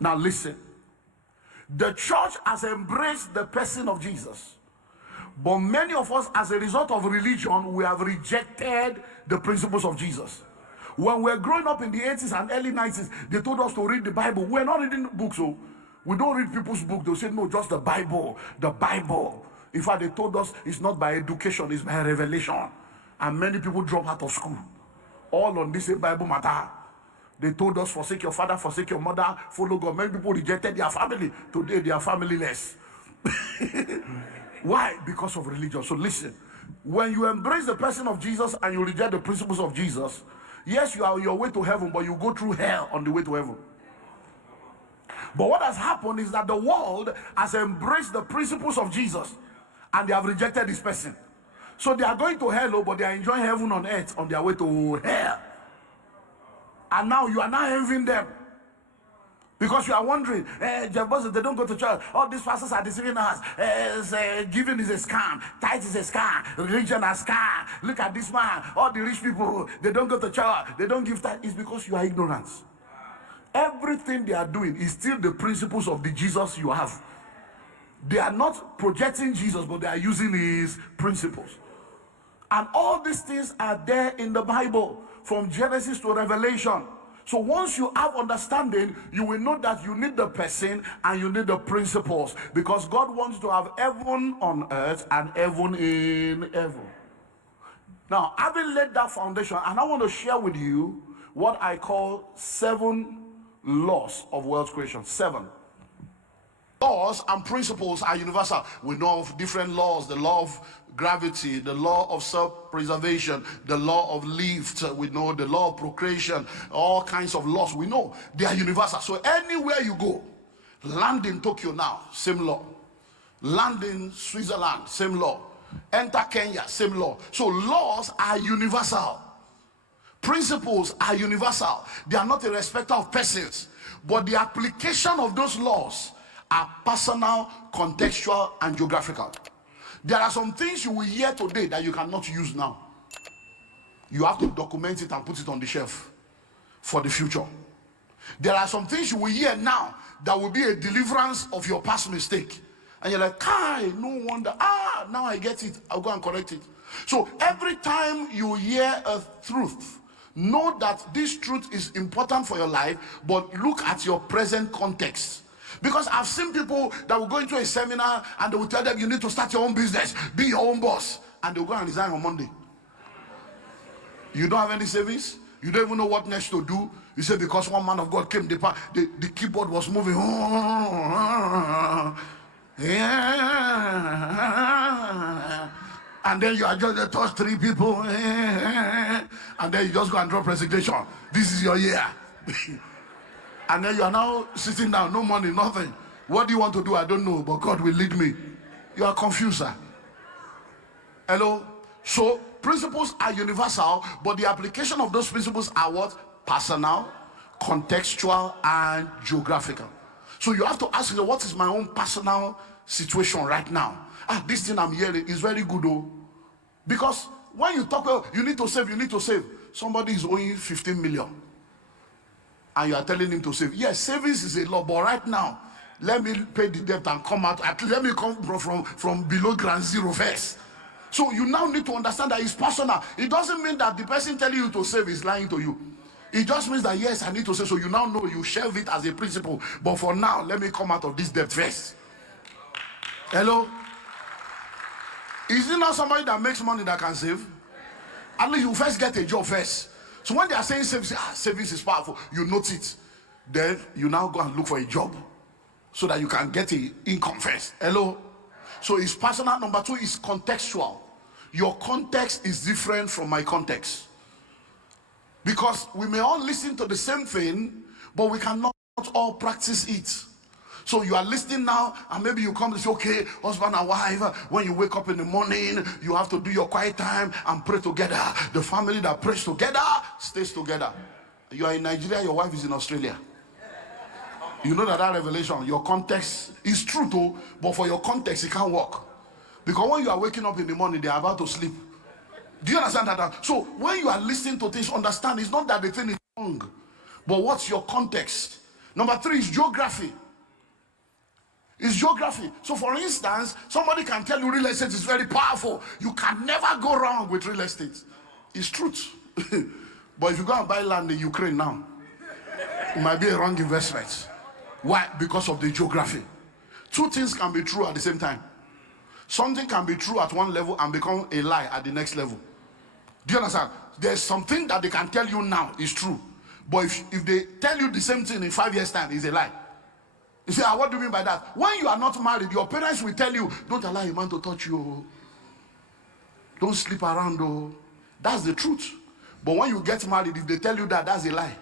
Now listen. The church has embraced the person of Jesus. But many of us, as a result of religion, we have rejected the principles of Jesus. When we were growing up in the 80s and early 90s, they told us to read the Bible. We're not reading books, so we don't read people's books. They'll say, no, just the Bible. The Bible. In fact, they told us it's not by education, it's by revelation. And many people drop out of school. All on this Bible matter. They told us, forsake your father, forsake your mother, follow God. Many people rejected their family. Today, they are familyless. Why? Because of religion. So listen, when you embrace the person of Jesus and you reject the principles of Jesus, yes, you are on your way to heaven, but you go through hell on the way to heaven. But what has happened is that the world has embraced the principles of Jesus and they have rejected this person. So they are going to hell, but they are enjoying heaven on earth on their way to hell. And now you are now envying them. Because you are wondering, they don't go to church. All these pastors are deceiving us. Giving is a scam. Tithe is a scam. Religion is a scam. Look at this man. All the rich people, they don't go to church. They don't give tithe. It's because you are ignorant. Everything they are doing is still the principles of the Jesus you have. They are not projecting Jesus, but they are using his principles. And all these things are there in the Bible, from Genesis to Revelation. So once you have understanding, you will know that you need the person and you need the principles, because God wants to have heaven on earth and heaven in heaven. Now, having laid that foundation, and I want to share with you what I call 7 laws of wealth creation. 7 laws and principles are universal. We know of different laws: the law of gravity, the law of self-preservation, the law of lift, we know the law of procreation, all kinds of laws. We know they are universal. So anywhere you go, land in Tokyo now, same law. Land in Switzerland, same law. Enter Kenya, same law. So laws are universal. Principles are universal. They are not a respecter of persons, but the application of those laws are personal, contextual, and geographical. There are some things you will hear today that you cannot use now. You have to document it and put it on the shelf for the future. There are some things you will hear now that will be a deliverance of your past mistake. And you're like, Kai, no wonder. Now I get it. I'll go and correct it. So every time you hear a truth, know that this truth is important for your life, but look at your present context. Because I've seen people that will go into a seminar and they will tell them, you need to start your own business, be your own boss, and they'll go and resign on Monday. You don't have any savings, you don't even know what next to do. You say because one man of God came, the keyboard was moving. And then you are just to touch 3 people, and then you just go and drop resignation. This is your year. And then you are now sitting down, no money, nothing. What do you want to do? I don't know, but God will lead me. You are confused, sir. Hello? So principles are universal, but the application of those principles are what? Personal, contextual, and geographical. So you have to ask yourself, what is my own personal situation right now? This thing I'm hearing is very good, though. Because when you talk about you need to save. Somebody is owing 15 million. And you are telling him to save. Yes, savings is a law, but right now, let me pay the debt and come out. Let me come from below ground zero first. So you now need to understand that it's personal. It doesn't mean that the person telling you to save is lying to you. It just means that, yes, I need to save. So you now know you shelve it as a principle. But for now, let me come out of this debt first. Hello? Is it not somebody that makes money that can save? At least you first get a job first. So when they are saying savings is powerful, you note it. Then you now go and look for a job so that you can get an income first. Hello? So it's personal. Number 2 is contextual. Your context is different from my context. Because we may all listen to the same thing, but we cannot all practice it. So you are listening now, and maybe you come and say, okay, husband and wife, when you wake up in the morning, you have to do your quiet time and pray together. The family that prays together stays together. You are in Nigeria, your wife is in Australia. You know that revelation, your context is true too, but for your context, it can't work. Because when you are waking up in the morning, they are about to sleep. Do you understand that? So when you are listening to things, understand it's not that the thing is wrong, but what's your context? Number 3 is geography. It's geography. So for instance, somebody can tell you real estate is very powerful. You can never go wrong with real estate. It's truth. But if you go and buy land in Ukraine now, it might be a wrong investment. Why? Because of the geography. 2 things can be true at the same time. Something can be true at one level and become a lie at the next level. Do you understand? There's something that they can tell you now is true. But if they tell you the same thing in 5 years' time, it's a lie. You say, what do you mean by that? When you are not married, your parents will tell you, don't allow a man to touch you. Don't sleep around. Oh. That's the truth. But when you get married, if they tell you that, that's a lie.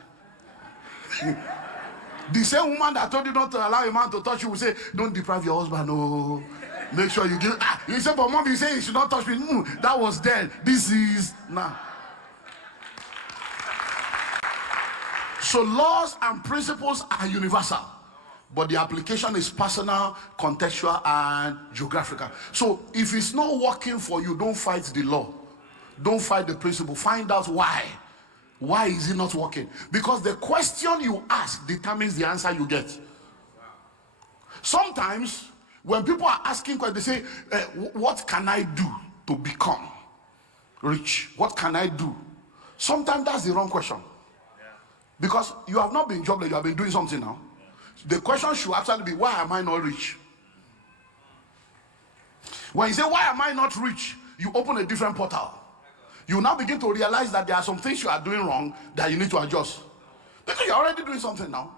The same woman that told you not to allow a man to touch you will say, don't deprive your husband. Oh. Make sure you give. You say, but mom, you say you should not touch me. That was then. This is now. So laws and principles are universal, but the application is personal, contextual, and geographical. So if it's not working for you, don't fight the law. Don't fight the principle. Find out why. Why is it not working? Because the question you ask determines the answer you get. Sometimes, when people are asking questions, they say, what can I do to become rich? What can I do? Sometimes that's the wrong question. Because you have not been jobless, you have been doing something now. The question should actually be, why am I not rich? When you say, why am I not rich? You open a different portal. You now begin to realize that there are some things you are doing wrong that you need to adjust. Because you're already doing something now.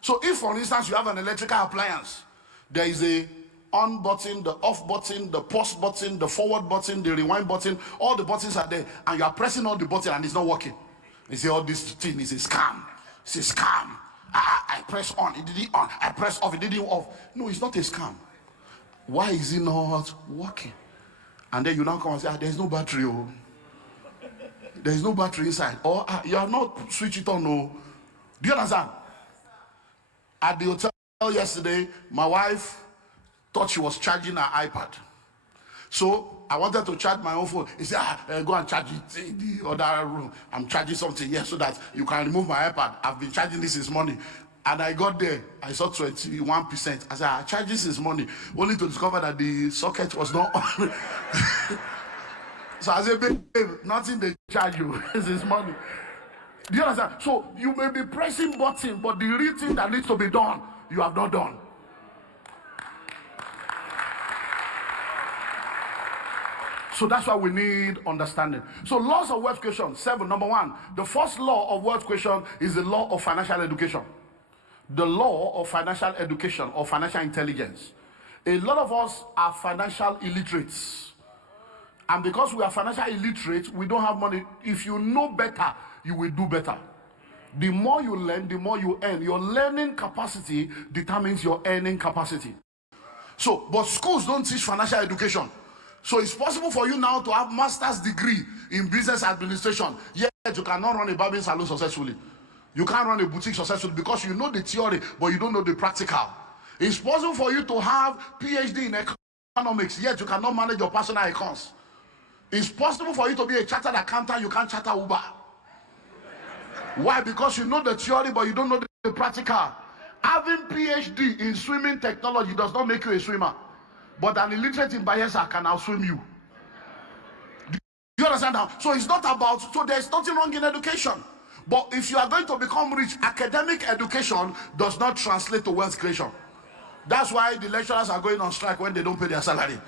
So if, for instance, you have an electrical appliance, there is a on button, the off button, the pause button, the forward button, the rewind button, all the buttons are there, and you are pressing all the buttons and it's not working. You say, all this thing is a scam. It's a scam. I press on, it didn't on. I press off, it didn't off. No, it's not a scam. Why is it not working? And then you now come and say, there's no battery. Oh. There's no battery inside. Or you have not switched it on. No. Do you understand? At the hotel yesterday, my wife thought she was charging her iPad. So I wanted to charge my own phone. He said, go and charge it in the other room. I'm charging something here so that you can remove my iPad. I've been charging this since morning. And I got there, I saw 21%. I said, I charged this since morning, only to discover that the socket was not on. So I said, babe, nothing they charge you. This money. Do you understand? So you may be pressing button, but the real thing that needs to be done, you have not done. So that's why we need understanding. So laws of wealth creation. 7, number 1. The first law of wealth creation is the law of financial education. The law of financial education or financial intelligence. A lot of us are financial illiterates. And because we are financial illiterate, we don't have money. If you know better, you will do better. The more you learn, the more you earn. Your learning capacity determines your earning capacity. So, but schools don't teach financial education. So it's possible for you now to have master's degree in business administration, yet you cannot run a barbering salon successfully. You can't run a boutique successfully because you know the theory, but you don't know the practical. It's possible for you to have PhD in economics, yet you cannot manage your personal accounts. It's possible for you to be a chartered accountant, you can't charter Uber. Why? Because you know the theory, but you don't know the practical. Having PhD in swimming technology does not make you a swimmer. But an illiterate in Bayelsa can outswim you. Do you understand now? So it's not about, so there's nothing wrong in education. But if you are going to become rich, academic education does not translate to wealth creation. That's why the lecturers are going on strike when they don't pay their salary.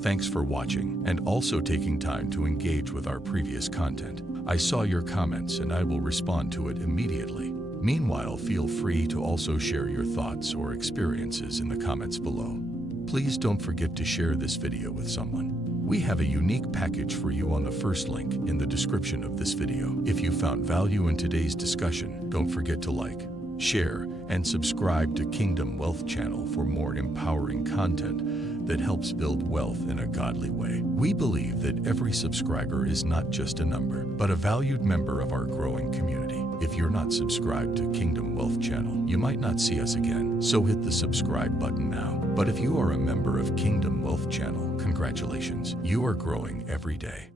Thanks for watching and also taking time to engage with our previous content. I saw your comments and I will respond to it immediately. Meanwhile, feel free to also share your thoughts or experiences in the comments below. Please don't forget to share this video with someone. We have a unique package for you on the first link in the description of this video. If you found value in today's discussion, don't forget to like, share, and subscribe to Kingdom Wealth Channel for more empowering content that helps build wealth in a godly way. We believe that every subscriber is not just a number, but a valued member of our growing community. If you're not subscribed to Kingdom Wealth Channel, you might not see us again, so hit the subscribe button now. But if you are a member of Kingdom Wealth Channel, congratulations, you are growing every day.